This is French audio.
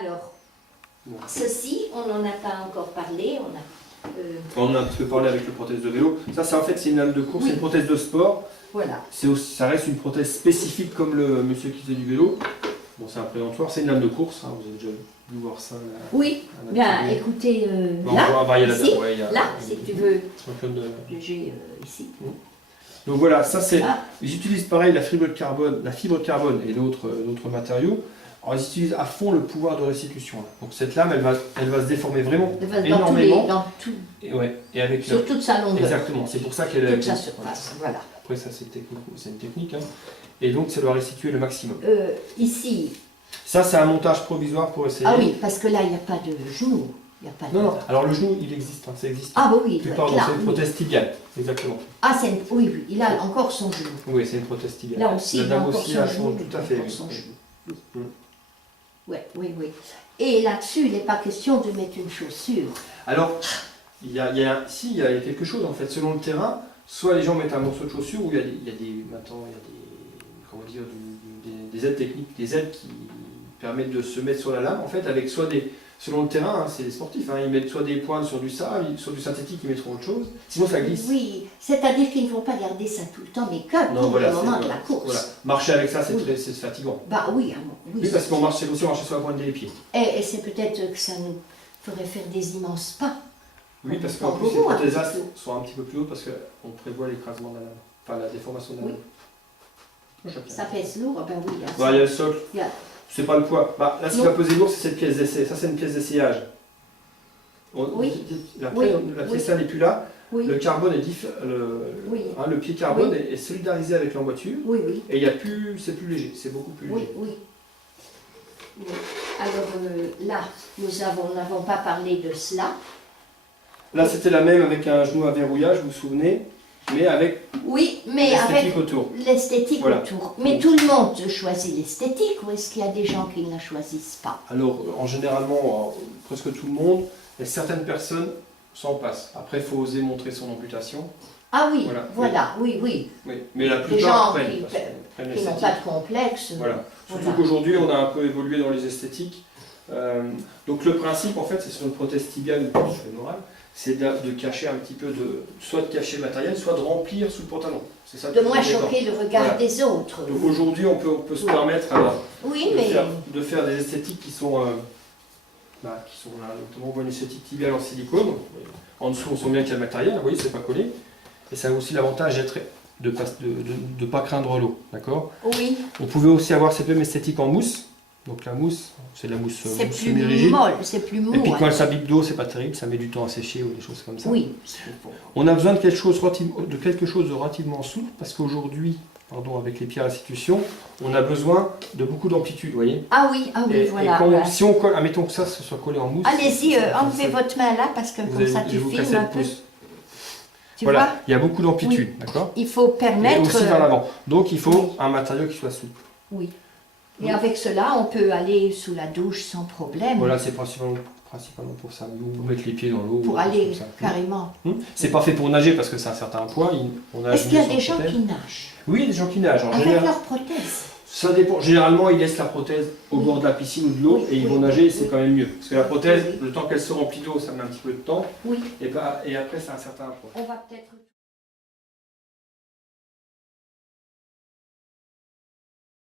Alors, Bon. ceci, on n'en a pas encore parlé. On a un petit peu parlé avec le prothèse de vélo. Ça, c'est en fait, c'est une lame de course, Oui. c'est une prothèse de sport. Voilà. Ça reste une prothèse spécifique comme le monsieur qui faisait du vélo. Bon, c'est un préhentoire, c'est une lame de course. Hein, vous avez déjà dû voir ça. Oui, à la bien, télé. écoutez, Bon, là, on va y aller ici, ouais, il y a- là, si tu veux, championne de- j'ai ici. Donc voilà, ça c'est. Là. Ils utilisent pareil la fibre de carbone et d'autres matériaux. Alors ils utilisent à fond le pouvoir de restitution. Là. Donc cette lame, elle va se déformer vraiment énormément. Dans tout, Et, ouais, et avec sur toute sa longueur, exactement, c'est pour ça qu'elle est. toute sa surface, voilà. Après ça c'est une technique. Hein. Et donc ça doit restituer le maximum. Ici, Ça c'est un montage provisoire pour essayer. ah oui, parce que là, il n'y a pas de genou. Il y a pas de... Non, non, alors le genou il existe, hein, ça existe. Ah bah oui, Pardon, là, c'est une oui. prothèse tibiale, exactement. Ah, oui, oui, il a encore son genou. Oui, c'est une prothèse tibiale. Là aussi, la il a dame encore aussi son a genou. tout à fait. Encore son Oui. genou. Mm. Ouais, oui, oui. Et là-dessus, il n'est pas question de mettre une chaussure. Alors, il y a quelque chose en fait, selon le terrain, soit les gens mettent un morceau de chaussure, ou maintenant il y a comment dire, des aides techniques, des aides qui permettent de se mettre sur la lame en fait, avec soit selon le terrain, hein, c'est les sportifs, hein, ils mettent soit des pointes sur du sable, sur du synthétique, ils mettront autre chose, sinon ça glisse. Oui, c'est-à-dire qu'ils ne vont pas garder ça tout le temps, mais que pour le moment de la course. Voilà. Marcher avec ça, c'est Oui. c'est fatigant. Bah oui, Oui, parce qu'on marche, c'est aussi marcher sur la pointe des pieds. Et c'est peut-être que ça nous ferait faire des immenses pas. Oui, parce En qu'en plus, ces gros, un prothèses-là petit peu. sont un petit peu plus hautes parce qu'on prévoit l'écrasement de la lame, enfin la déformation de la Oui. lame. Ça pèse lourd, ah ben oui. là, Bah, il y a le socle, il y a- c'est pas le poids. Bah, là, ce qui Non. va peser lourd, c'est cette pièce d'essai. Ça, c'est une pièce d'essayage. Oui. La Oui. pièce là n'est plus là. Oui, Le carbone est oui, le pied carbone Oui. est solidarisé avec l'emboîture oui, oui, et c'est plus léger, c'est beaucoup plus oui, léger. oui. Oui. Alors là, nous n'avons pas parlé de cela. Là, c'était la même avec un genou à verrouillage, vous vous souvenez, mais avec Oui, mais l'esthétique avec autour. l'esthétique Voilà. autour. Mais tout le monde choisit l'esthétique ou est-ce qu'il y a des gens qui ne la choisissent pas? Alors, généralement, presque tout le monde, et certaines personnes s'en passent. Après, il faut oser montrer son amputation. Ah oui, Voilà. voilà, oui, oui. Oui. Mais la Des plupart gens prennent, qui parce qu'ils prennent Qui n'ont l'esthétique. pas de complexe. Voilà. Surtout Voilà. qu'aujourd'hui, on a un peu évolué dans les esthétiques. Donc le principe, en fait, c'est sur une prothèse tibiale ou fémorale, c'est de cacher un petit peu, soit de cacher le matériel, soit de remplir sous le pantalon. C'est ça. De moins qui est important. choquer le regard Voilà. des autres. Donc aujourd'hui, on peut se Oui. permettre alors, Oui, de, mais faire des esthétiques qui sont là. Notamment, on voit une esthétique tibiale en silicone. En dessous, on sent bien qu'il y a le matériel. Vous voyez, c'est pas collé. Et ça a aussi l'avantage de ne pas craindre l'eau. D'accord. oui, On pouvait aussi avoir cette même esthétique en mousse. Donc la mousse, c'est de la mousse c'est plus semi-rigide. molle, c'est plus mou. Et puis quand hein. elle s'habite d'eau, c'est pas terrible, ça met du temps à sécher ou des choses comme ça. Oui. On a besoin de quelque chose de relativement souple parce qu'aujourd'hui, avec les pieds à restitution, on a besoin de beaucoup d'amplitude, vous voyez. Ah oui, voilà. Voilà. Si on colle, admettons que ça soit collé en mousse. Allez-y, ça- enlevez votre main là parce que vous comme allez- ça je tu vais vous filmes casser un le peu. pouce. Tu Voilà, vois, il y a beaucoup d'amplitude, d'accord. il faut Et permettre. aussi vers l'avant. Donc il faut un matériau qui soit souple. Oui. Et avec cela, on peut aller sous la douche sans problème. Voilà, c'est principalement pour ça. Ou mettre les pieds dans l'eau. Pour ou des aller choses comme ça. carrément. C'est pas fait pour nager parce que c'est un certain poids. On nage Est-ce qu'il y a mieux sans des gens prothèse. qui nagent Oui, il y a des gens qui nagent. En avec général, leur prothèse? ça dépend. Généralement, ils laissent la prothèse au Oui. bord de la piscine ou de l'eau Oui, et ils oui, vont nager, oui, c'est oui. quand même mieux. Parce que la prothèse, Oui. le temps qu'elle se remplit d'eau, ça met un petit peu de temps. Oui. Et après, c'est un certain poids. On va peut-être.